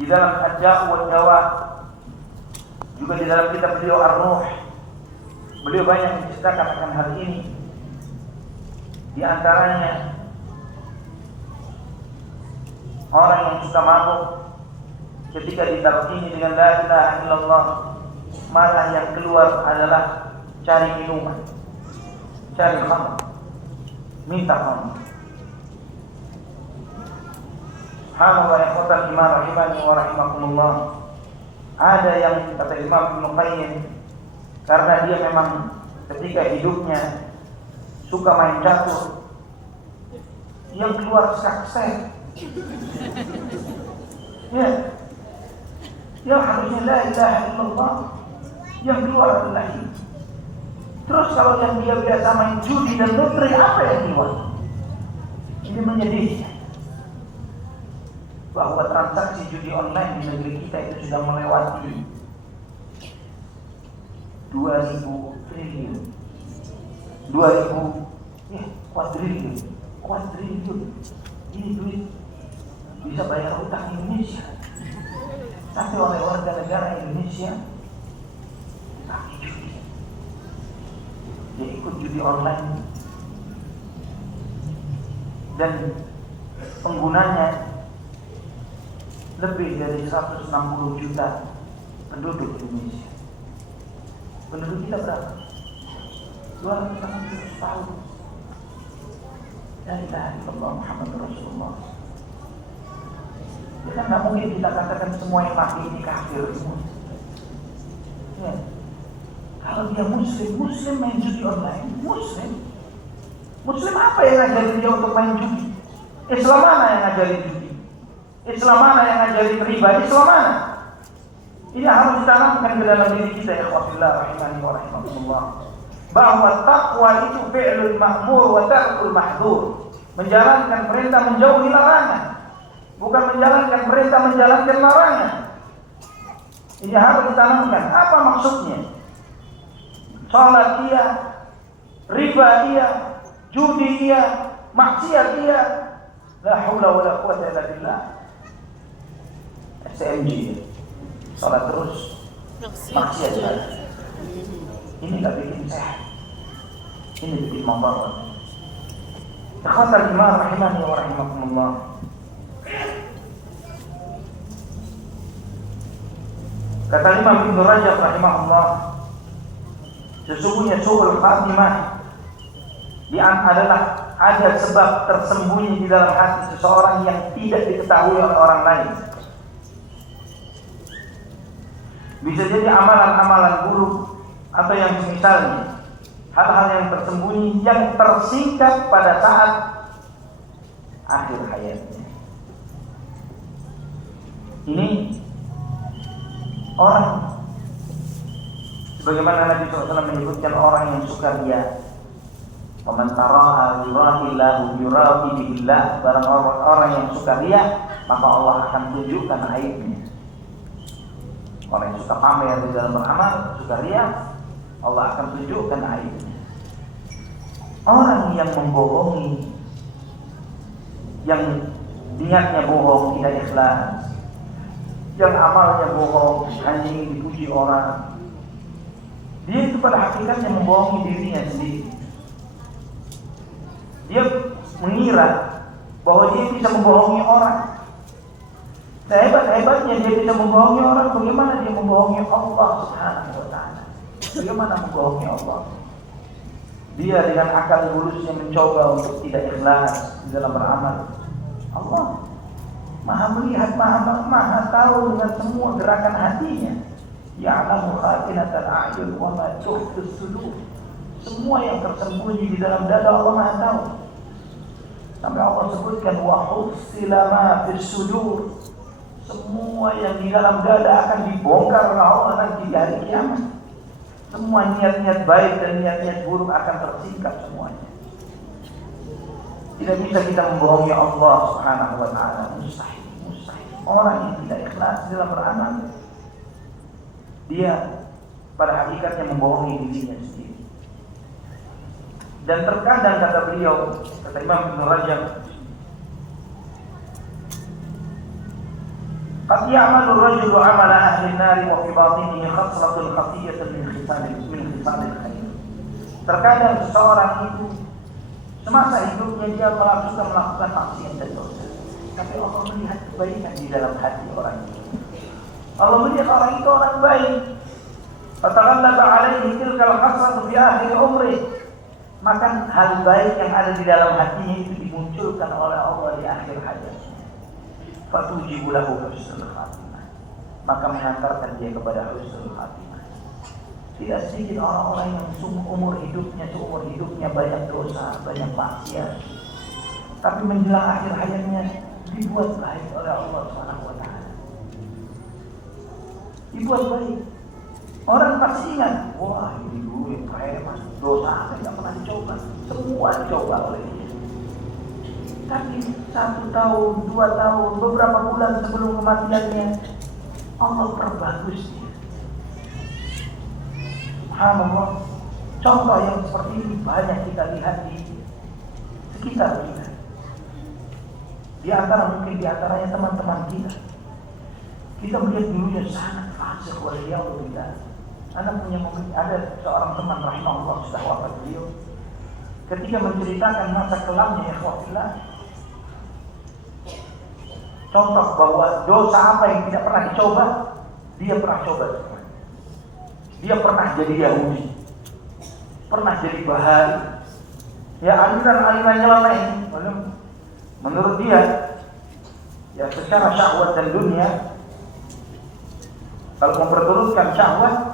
di dalam Ad-Da' wa Dawa, juga di dalam kitab beliau Ar-Ruh, beliau banyak menceritakan akan hal ini. Di antaranya orang yang suka mabuk ketika ditalqini dengan la ilaha illallah, malah yang keluar adalah cari minuman, cari khamr, minta khamr. Subhanallah, ikhwatal iman rahimani wa rahimakumullah. Ada yang kata Imam Ibnu Qayyim, karena dia memang ketika hidupnya suka main catur, yang keluar saksek. Ya, yang harusnya la ilaha illallah, yang keluar adalah ini. Terus kalau yang dia biasa main judi dan lotre, apa yang keluar? Ini menyedihkan bahwa transaksi judi online di negeri kita itu sudah melewati 2.000 triliun, 2.000 kuadriliun. Ini duit bisa bayar utang Indonesia, tapi oleh warga negara Indonesia pakai judi. Dia ikut judi online dan penggunanya lebih dari 160 juta penduduk Indonesia. Penduduk kita berapa? 260 tahun. La ilaha illallah Muhammadur Rasulullah. Ya kan nggak mungkin kita katakan semua yang mati ini kafir semua. Ya. Kalau dia muslim main judi online, muslim apa yang ngajarin dia untuk main judi? Islam mana yang ngajarin judi? Islam mana yang ngajarin riba? Islam mana? Ini harus ditanamkan ke dalam diri kita, ya ikhwatillah rahimani wa rahimakumullah. Bahwa takwa itu fi'lul ma'mur wa tarkul mahdhur. Menjalankan perintah, menjauhi larangan. Bukan menjalankan perintah, menjalankan larangan. Ini harus ditanamkan. Apa maksudnya? Salat iya, riba iya, judi iya, maksiat iya. La haula wala quwwata illa billah. SMG, salat terus, maksiat lagi. Ini nggak bikin sehat. Ini bikin mudarat. Ikhwatal iman rahimani wa rahimakumullah. Kata Imam Ibnu Rajab rahimahullah, sesungguhnya su'ul khatimah adalah ada sebab tersembunyi di dalam hati seseorang yang tidak diketahui oleh orang lain. Bisa jadi amalan-amalan buruk atau yang semisalnya, hal-hal yang tersembunyi yang tersingkap pada saat akhir hayatnya. Ini orang, sebagaimana Nabi SAW menyebutkan orang yang suka riya. Faman tara'a yura'illahu yura'i bihillah. Barang orang yang suka riya, maka Allah akan tunjukkan aibnya. Orang yang suka pamer di dalam beramal, suka riya, Allah akan tunjukkan aibnya. Orang yang membohongi, yang niatnya bohong, tidak ikhlas, yang amalnya bohong, hanya ingin dipuji orang, dia itu pada hakikatnya membohongi dirinya sendiri. Dia mengira bahwa dia bisa membohongi orang. Sehebat-hebatnya dia bisa membohongi orang, bagaimana dia membohongi Allah Subhanahu wa ta'ala? Bagaimana membohongi Allah? Dia dengan akal bulusnya mencoba untuk tidak ikhlas di dalam beramal. Allah Maha melihat, maha tahu dengan semua gerakan hatinya. Ya'lamu kha'inatal a'yun wa ma tukhfis sudur. Semua yang tersembunyi di dalam dada Allah Maha tahu. Sampai Allah sebutkan wa hufsila ma fis sudur. Semua yang di dalam dada akan dibongkar oleh Allah nanti di hari kiamat. Semua niat-niat baik dan niat-niat buruk akan tersingkap semuanya. Tidak bisa kita membohongi Allah Subhanahu wa ta'ala. Mustahil. Orang yang tidak ikhlas dalam beramal, dia pada hakikatnya membohongi dirinya sendiri. Dan terkadang kata beliau, kata Imam Ibnu Rajab, Qad ya'malu ar-rajulu 'amala ahli an-nar wa fi batinihi khaslatun khafiyyatun min khisalil khair. Terkadang seseorang itu semasa hidupnya dia melakukan maksiat dan dosa, tapi Allah melihat kebaikan di dalam hati orang itu. Allah melihat orang itu orang baik. Fataghallaqa 'alaihi tilkal hasanatu fi akhir umri. Maka hal baik yang ada di dalam hatinya itu dimunculkan oleh Allah di akhir hayatnya. Fatujibu lahu husnul khatimah. Maka mengantarkan dia kepada husnul khatimah. Tidak sedikit orang-orang yang seumur hidupnya banyak dosa, banyak maksiat, tapi menjelang akhir hayatnya dibuat baik oleh Allah Subhanahu wa taala. Dibuat baik. Orang pasti ingat, wah ini dulu yang preman, dosa tidak pernah dicoba, semua dicoba oleh dia. Tapi 1 tahun, 2 tahun, beberapa bulan sebelum kematiannya, Allah perbagus dia. Subhanallah. Contoh yang seperti ini banyak kita lihat di sekitar kita. Mungkin di antaranya teman-teman kita. Kita melihat dulunya sangat fasik waliyahulillah. Ada seorang teman rahimahullah sudah wafat beliau. Ketika menceritakan masa kelamnya ya ikhwahillah, contoh bahwa dosa apa yang tidak pernah dicoba, dia pernah coba. Dia pernah jadi Yahudi, pernah jadi Bahai. Ya aliran-aliran nyeleneh ini, menurut dia, ya secara syahwat dan dunia, kalau memperturutkan syahwat,